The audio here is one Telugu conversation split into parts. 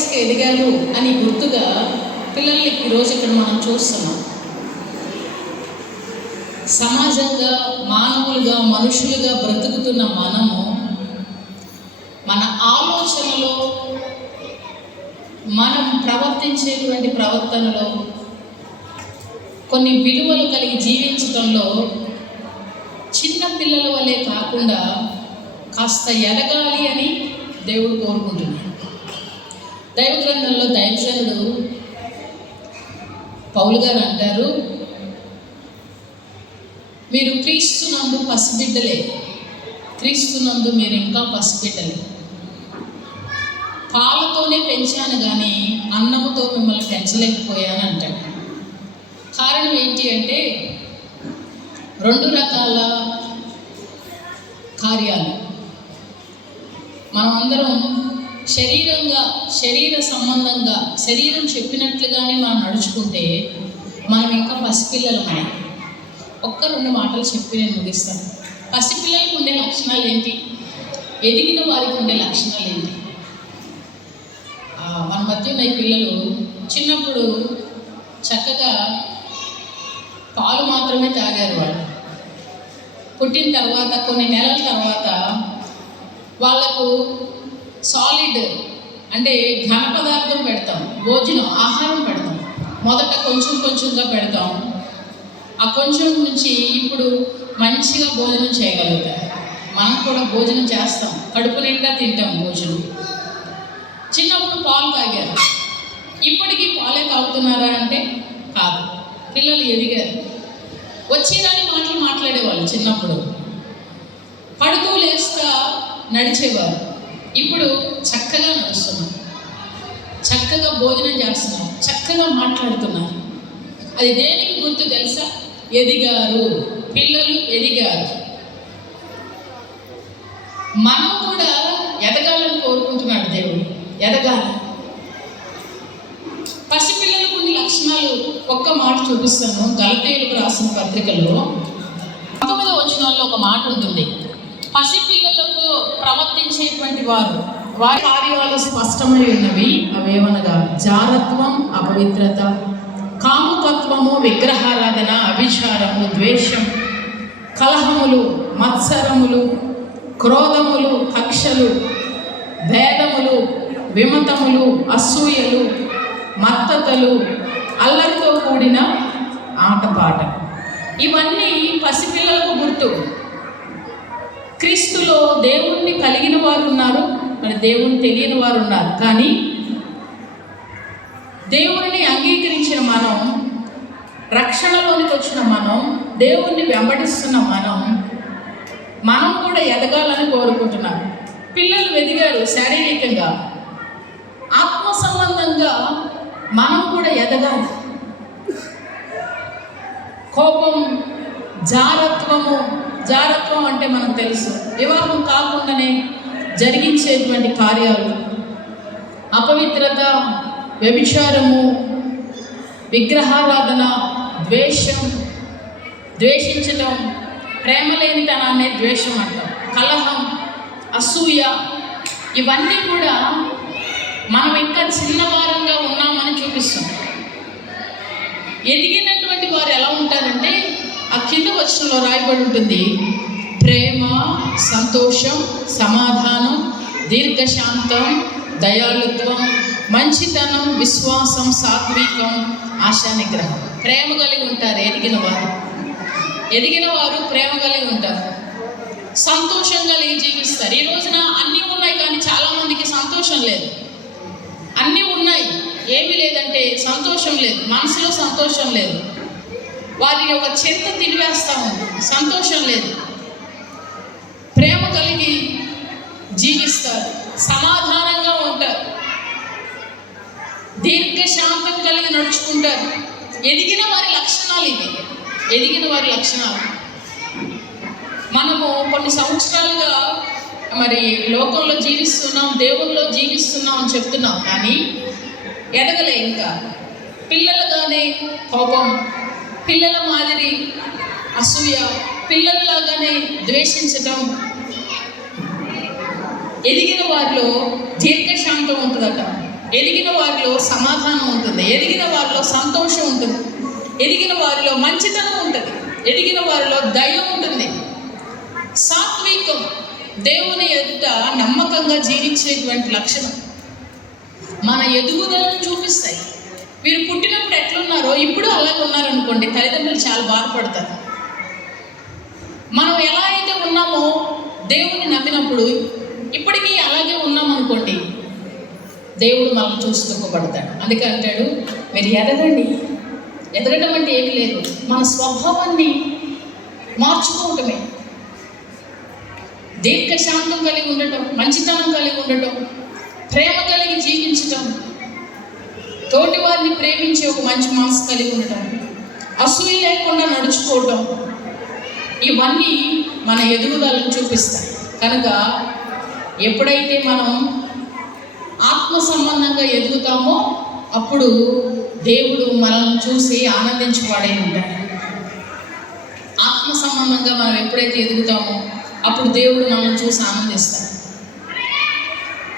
వయసుకి ఎదిగారు అని గుర్తుగా పిల్లల్ని ఈరోజు ఇక్కడ మనం చూస్తున్నాం. సమాజంగా మానవులుగా మనుషులుగా బ్రతుకుతున్న మనము మన ఆలోచనలో మనం ప్రవర్తించేటువంటి ప్రవర్తనలో కొన్ని విలువలు కలిగి జీవించడంలో చిన్న పిల్లల వలె కాకుండా కాస్త ఎదగాలి అని దేవుడు కోరుకుంటున్నాడు. దైవ గ్రంథంలో దైవజనుడు పౌలు గారు అంటారు మీరు క్రీస్తునందు పసిబిడ్డలే. క్రీస్తునందు మీరు ఇంకా పసిబిడ్డలే. పాలతోనే పెంచాను కానీ అన్నముతో మిమ్మల్ని పెంచలేకపోయాను అంటాడు. కారణం ఏంటి అంటే రెండు రకాల కార్యాలు. మనం అందరం శరీరంగా శరీర సంబంధంగా శరీరం చెప్పినట్లుగానే మనం నడుచుకుంటే మనం ఇంకా పసిపిల్లలమే ఒక్క రెండు మాటలు చెప్పి నేను ముగిస్తాను. పసిపిల్లలకు ఉండే లక్షణాలు ఏంటి? ఎదిగిన వారికి ఉండే లక్షణాలు ఏంటి? మన మధ్య ఉన్న ఈ పిల్లలు చిన్నప్పుడు చక్కగా పాలు మాత్రమే తాగారు వాళ్ళు. పుట్టిన తర్వాత కొన్ని నెలల తర్వాత వాళ్ళకు సాలిడ్ అంటే ఘన పదార్థం పెడతాం భోజనం ఆహారం పెడతాం. మొదట కొంచెం కొంచెంగా పెడతాం. ఆ కొంచెం నుంచి ఇప్పుడు మంచిగా భోజనం చేయగలుగుతారు మనం కూడా భోజనం చేస్తాం. కడుపు నిండా తింటాం భోజనం. చిన్నప్పుడు పాలు తాగారు. ఇప్పటికీ పాలే తాగుతున్నారా అంటే కాదు. పిల్లలు ఎదిగారు. వచ్చేదాని మాటలు మాట్లాడేవాళ్ళు చిన్నప్పుడు. పడుతూ లేస్తా నడిచేవారు. ఇప్పుడు చక్కగా నడుస్తున్నారు చక్కగా భోజనం చేస్తున్నారు చక్కగా మాట్లాడుతున్నారు అది దేనికి గుర్తు తెలుసా? ఎదిగారు. పిల్లలు ఎదిగారు. మనం కూడా ఎదగాలని కోరుకుంటున్నాడు దేవుడు. ఎదగాలి. పసిపిల్లలు కొన్ని లక్షణాలు ఒక్క మాట చూపిస్తాను. గలతీయులకు రాసిన పత్రికలో పంతొమ్మిదో వచనాల్లో ఒక మాట ఉంటుంది. పసి ప్రవర్తించేటువంటి వారు. వారి కార్యాలు స్పష్టమై ఉన్నవి. అవేమనగా జారత్వం అపవిత్రత కాముకత్వము విగ్రహారాధన అభిచారము ద్వేషం కలహములు మత్సరములు క్రోధములు కక్షలు భేదములు విమతములు అసూయలు మత్తతలు అల్లరితో కూడిన ఆటపాట ఇవన్నీ పసిపిల్లలకు గుర్తు. క్రీస్తులో దేవుణ్ణి కలిగిన వారు ఉన్నారు మరి దేవుని తెలియని వారు ఉన్నారు. కానీ దేవుణ్ణి అంగీకరించిన మనం రక్షణలోనికి వచ్చిన మనం దేవుణ్ణి వెంబడిస్తున్న మనం మనం కూడా ఎదగాలని కోరుకుంటున్నాం. పిల్లలు ఎదిగారు శారీరకంగా. ఆత్మ సంబంధంగా మనం కూడా ఎదగాలి. కోపం జారత్వము జారత్వం అంటే మనకు తెలుసు. వివాహం కాకుండానే జరిగించేటువంటి కార్యాలు. అపవిత్రత వ్యభిచారము విగ్రహారాధన ద్వేషం ద్వేషించటం ప్రేమ లేనితనాన్ని ద్వేషం అంటాం. కలహం అసూయ ఇవన్నీ కూడా మనం ఇంకా చిన్నవారంగా ఉన్నామని చూపిస్తాం ఎదిగినటువంటి వారు ఎలా ఉంటారంటే ఆ కింద వచనంలో రాయబడి ఉంటుంది. ప్రేమ సంతోషం సమాధానం దీర్ఘశాంతం దయాళుత్వం మంచితనం విశ్వాసం సాత్వికం ఆశా నిగ్రహం ప్రేమ కలిగి ఉంటారు ఎదిగిన వారు. ఎదిగిన వారు ప్రేమ కలిగి ఉంటారు. సంతోషం కలిగి జీవిస్తారు. ఈ రోజున అన్నీ ఉన్నాయి కానీ చాలామందికి సంతోషం లేదు. అన్నీ ఉన్నాయి. ఏమీ లేదంటే సంతోషం లేదు. మనసులో సంతోషం లేదు. వారి యొక్క చింత తినివేస్తాము. ఉంది సంతోషం లేదు. ప్రేమ కలిగి జీవిస్తారు. సమాధానంగా ఉంటారు. దీర్ఘశాంతం కలిగి నడుచుకుంటారు. ఎదిగిన వారి లక్షణాలు ఇవి. ఎదిగిన వారి లక్షణాలు. మనము కొన్ని సంవత్సరాలుగా మరి లోకంలో జీవిస్తున్నాం దేవుల్లో జీవిస్తున్నాం అని చెప్తున్నాం. కానీ ఎదగలే ఇంకా. పిల్లలుగానే కోపం పిల్లల మాదిరి అసూయ పిల్లల్లాగానే ద్వేషించటం. ఎదిగిన వారిలో దీర్ఘశాంతం ఉంటుందట. ఎదిగిన వారిలో సమాధానం ఉంటుంది. ఎదిగిన వారిలో సంతోషం ఉంటుంది. ఎదిగిన వారిలో మంచితనం ఉంటుంది. ఎదిగిన వారిలో దయ ఉంటుంది. సాత్వికం దేవుని ఎదుట నమ్మకంగా జీవించేటువంటి లక్షణం. మన ఎదుగుదలను చూపిస్తాయి. వీరు పుట్టినప్పుడు ఎట్లున్నారో ఇప్పుడు అలాగే ఉన్నారనుకోండి తల్లిదండ్రులు చాలా బాధపడతారు. మనం ఎలా అయితే ఉన్నామో దేవుణ్ణి నమ్మినప్పుడు ఇప్పటికీ అలాగే ఉన్నామనుకోండి దేవుడు మనం చూసి దుఃఖపడతాడు అందుకే అంటాడు మీరు ఎదగండి. ఎదగడం అంటే ఏమి లేదు. మన స్వభావాన్ని మార్చుకోవటమే. దీర్ఘశాంతం కలిగి ఉండటం మంచితనం కలిగి ఉండటం ప్రేమ కలిగి జీవించటం తోటి వారిని ప్రేమించే ఒక మంచి మనసు కలిగి ఉండటం అసూయ లేకుండా నడుచుకోవటం ఇవన్నీ మన ఎదుగుదలను చూపిస్తాయి. కనుక ఎప్పుడైతే మనం ఆత్మ సంబంధంగా ఎదుగుతామో అప్పుడు దేవుడు మనల్ని చూసి ఆనందించేవాడే ఉంటాడు. ఆత్మ సంబంధంగా మనం ఎప్పుడైతే ఎదుగుతామో అప్పుడు దేవుడు మనల్ని చూసి ఆనందిస్తాడు.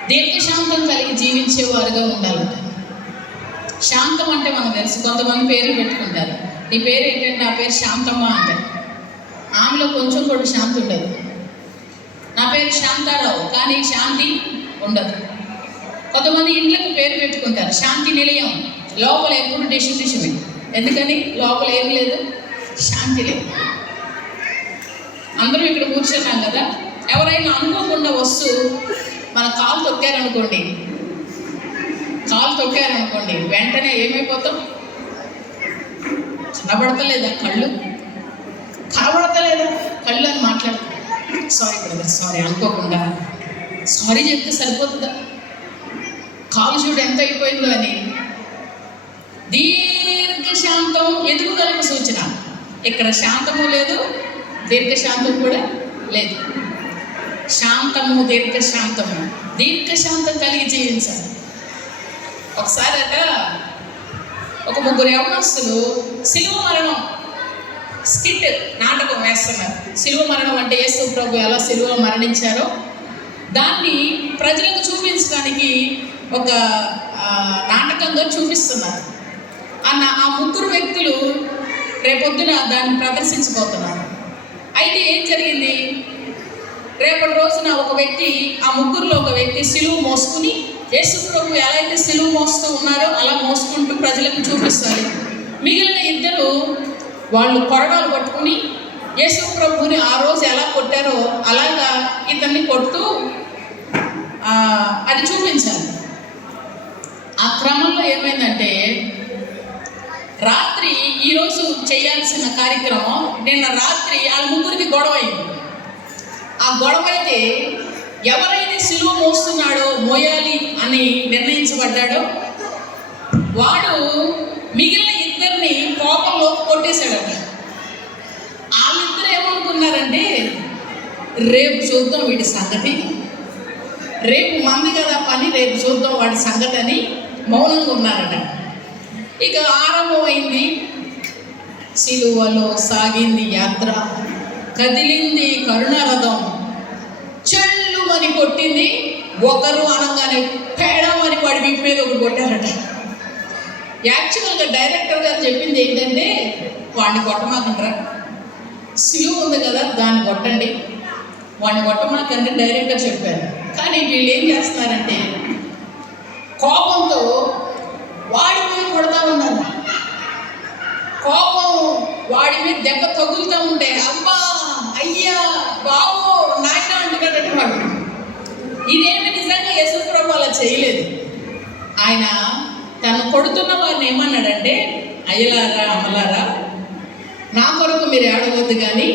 దీర్ఘశాంతం కలిగి జీవించేవారుగా ఉండాలంట. శాంతం అంటే మనకు తెలుసు. కొంతమంది పేర్లు పెట్టుకుంటారు. నీ పేరు ఏంటంటే నా పేరు శాంతమ్మ అంటారు. ఆమెలో కొంచెం కూడా శాంతి ఉండదు. నా పేరు శాంతారావు కానీ శాంతి ఉండదు. కొంతమంది ఇండ్లకు పేరు పెట్టుకుంటారు. శాంతి నిలయం లోపల ఎప్పుడు డిషం డిషమే. ఎందుకని? లోపల ఏం లేదు? శాంతి లేదు. అందరూ ఇక్కడ కూర్చున్నాం కదా. ఎవరైనా అనుకోకుండా వస్తూ మన కాలు తొక్కారనుకోండి కాలు తొక్కారనుకోండి వెంటనే ఏమైపోతాం? కనబడతలేదా కళ్ళు? కనబడతలేదా? కళ్ళు అని మాట్లాడతాం సారీ బ్రదర్ సారీ అనుకోకుండా. సారీ చెప్తే సరిపోతుందా? కాలు చూడు ఎంత అయిపోయిందో అని. దీర్ఘశాంతం ఎదుగుదలకు సూచన. ఇక్కడ శాంతము లేదు దీర్ఘశాంతం కూడా లేదు. శాంతము దీర్ఘశాంతము. దీర్ఘశాంతం కలిగి జీవించాలి ఒకసారి అట ఒక ముగ్గురు యవనస్తులు సిలువ మరణం స్కిట్ నాటకం వేస్తున్నారు. సిలువ మరణం అంటే యేసు ప్రభు ఎలా సిలువ మరణించారో దాన్ని ప్రజలకు చూపించడానికి ఒక నాటకంగా చూపిస్తున్నారు. అన్న ఆ ముగ్గురు వ్యక్తులు రేపొద్దున దాన్ని ప్రదర్శించబోతున్నారు. అయితే ఏం జరిగింది? రేపటి రోజున ఒక వ్యక్తి ఆ ముగ్గురులో ఒక వ్యక్తి సిలువు మోసుకుని యేసు ప్రభు ఎలా అయితే సిలువు మోస్తూ ఉన్నారో అలా మోసుకుంటూ ప్రజలకు చూపిస్తారు మిగిలిన ఇద్దరు వాళ్ళు కొరడాలు పట్టుకుని యేసు ప్రభుని ఆ రోజు ఎలా కొట్టారో అలాగా ఇతన్ని కొడుతూ అది చూపించాలి. ఆ క్రమంలో ఏమైందంటే రాత్రి ఈరోజు చేయాల్సిన కార్యక్రమం నిన్న రాత్రి వాళ్ళ ముగ్గురికి గొడవ అయింది. ఆ గొడవ అయితే ఎవరైతే సిలువ మోస్తున్నాడో మోయాలి అని నిర్ణయించబడ్డాడో. వాడు మిగిలిన ఇద్దరిని కోపంలో కొట్టేశాడట. వాళ్ళిద్దరు ఏమనుకున్నారంటే రేపు చూద్దాం వీడి సంగతి. రేపు మంది కదా పని రేపు చూద్దాం వాడి సంగతి అని మౌనంగా ఉన్నారట. ఇక ఆరంభమైంది. సిలువలో సాగింది యాత్ర. కదిలింది కరుణరథం. అని కొట్టింది ఒకరు అనగానే పేడమని వాడి వీపు మీద ఒకటి కొట్టారట. యాక్చువల్గా డైరెక్టర్ గారు చెప్పింది ఏంటంటే వాడిని కొట్టమాకంటారా సిలువ ఉంది కదా దాన్ని కొట్టండి. వాడిని కొట్టమాకంటే డైరెక్టర్ చెప్పారు. కానీ వీళ్ళు ఏం చేస్తున్నారంటే కోపంతో వాడి మీద కొడతా ఉన్నారు. కోపం వాడి మీద దెబ్బ తగులుతూ ఉంటే అబ్బా అయ్యా బాబు నాయన అంటున్నాడట వాడు. ఇదేమి నిజంగా యశుప్రభు అలా చేయలేదు? ఆయన తను కొడుతున్న వారిని ఏమన్నాడంటే అయ్యలారా అమలారా నా కొరకు మీరు ఏడవద్దు కానీ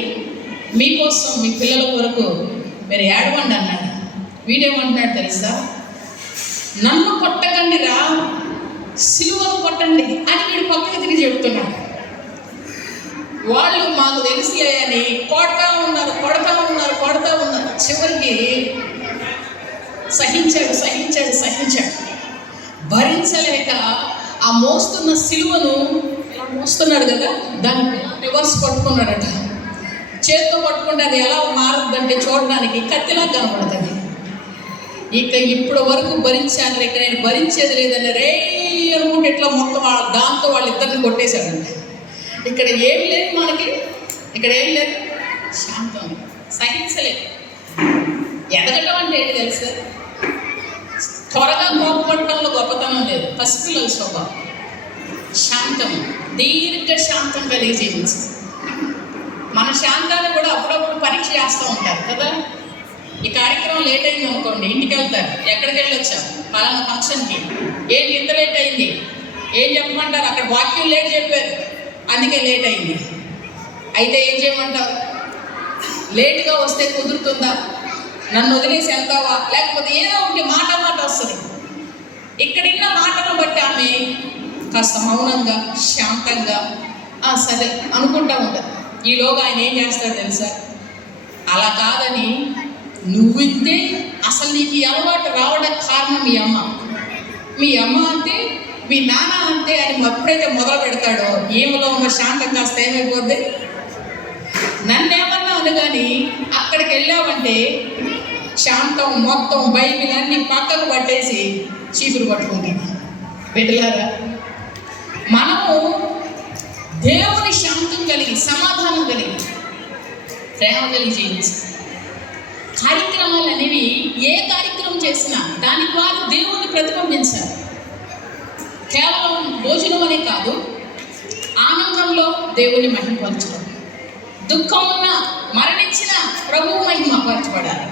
మీకోసం మీ పిల్లల కొరకు మీరు ఏడవండి అన్నాడు. వీడేమంటున్నాడు తెలుసా? నన్ను కొట్టకండి రా సిలువను కొట్టండి అని వీడు పక్కకి తిరిగి చెప్తున్నాడు వాళ్ళు మాకు తెలిసి అని కొడతా ఉన్నారు కొడతా ఉన్నారు కొడతా ఉన్నారు. చివరికి సహించాడు సహించాడు సహించాడు. భరించలేక ఆ మోస్తున్న సిలువను ఇలా మోస్తున్నాడు కదా దాన్ని రివర్స్ పట్టుకున్నాడట. చేత్తో పట్టుకుంటే అది ఎలా మారుతుందంటే చూడడానికి కత్తిలా కనబడుతుంది ఇక ఇప్పటి వరకు భరించాను ఇక నేను భరించేది లేదని రే అనుకుంటే ఇట్లా మొత్తం వాళ్ళ దాంతో వాళ్ళిద్దరిని కొట్టేశాడంట. ఇక్కడ ఏం లేదు మనకి ఇక్కడ ఏం లేదు. శాంతం. సహించలేదు. ఎదగటం అంటే ఏంటి తెలుసు? త్వరగా కోపపడటంలో గొప్పతనం లేదు. పసిపిల్లల స్వభావం శాంతం. దీర్ఘ శాంతం కలిగజేయించి మన శాంతాన్ని కూడా అప్పుడప్పుడు పరీక్ష చేస్తూ ఉంటారు కదా? ఈ కార్యక్రమం లేట్ అయింది అనుకోండి ఇంటికి వెళ్తారు. ఎక్కడికి వెళ్ళొచ్చాం? పలానా ఫంక్షన్కి. ఏంటి ఇంత లేట్ అయింది? ఏం చెప్పమంటారు? అక్కడ వాక్యం లేట్ చెప్పారు. అందుకే లేట్ అయింది. అయితే ఏం చేయమంటారు? లేట్గా వస్తే కుదురుతుందా? నన్ను వదిలేసి వెళ్తావా? లేకపోతే ఏదో ఒకటి మాట మాట వస్తుంది. ఇక్కడిన్న మాటను బట్టి ఆమె కాస్త మౌనంగా శాంతంగా "ఆ, సరే అనుకుంటా ఉంటుంది ఈలోగా ఆయన ఏం చేస్తాడు తెలుసా? అలా కాదని నువ్వు ఇంతే అసలు నీకు ఈ అలవాటు రావడానికి కారణం మీ అమ్మ. మీ అమ్మ అంతే మీ నాన్న అంతే అని ఎప్పుడైతే మొదలు పెడతాడో ఈమెలో ఉన్న శాంతం కాస్త ఏమైపోద్ది? నన్నే అందుకని కానీ అక్కడికి వెళ్ళామంటే శాంతం మొత్తం బైబిల్ అన్ని పక్కకు పట్టేసి చీపురు పట్టుకుంటాం బిడ్డలారా మనము దేవుని శాంతం కలిగి సమాధానం కలిగి ప్రేమ కలిగి జీవించి కార్యక్రమాలు అనేవి ఏ కార్యక్రమం చేసినా దాని ద్వారా దేవుణ్ణి ప్రతిబింబించాలి. కేవలం భోజనం అనే కాదు ఆనందంలో దేవుని మహిమపరచడం దుఃఖం ఉన్న మరణించిన ప్రభువు మహిమ పరచబడాలి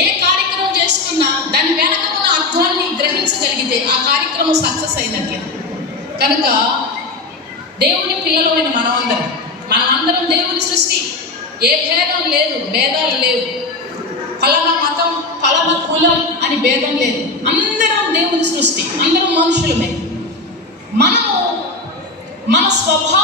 ఏ కార్యక్రమం చేసుకున్నా దాని వెనక ఉన్న అర్థాన్ని గ్రహించగలిగితే ఆ కార్యక్రమం సక్సెస్ అయినట్లే. కనుక దేవుని పిల్లలమైన మనమందరం మనమందరం దేవుని సృష్టి. ఏ భేదం లేదు భేదాలు లేవు. ఫలానా మతం ఫలానా కులం అని భేదం లేదు. అందరం దేవుని సృష్టి అందరం మనుషులమే. మనము మన స్వభావం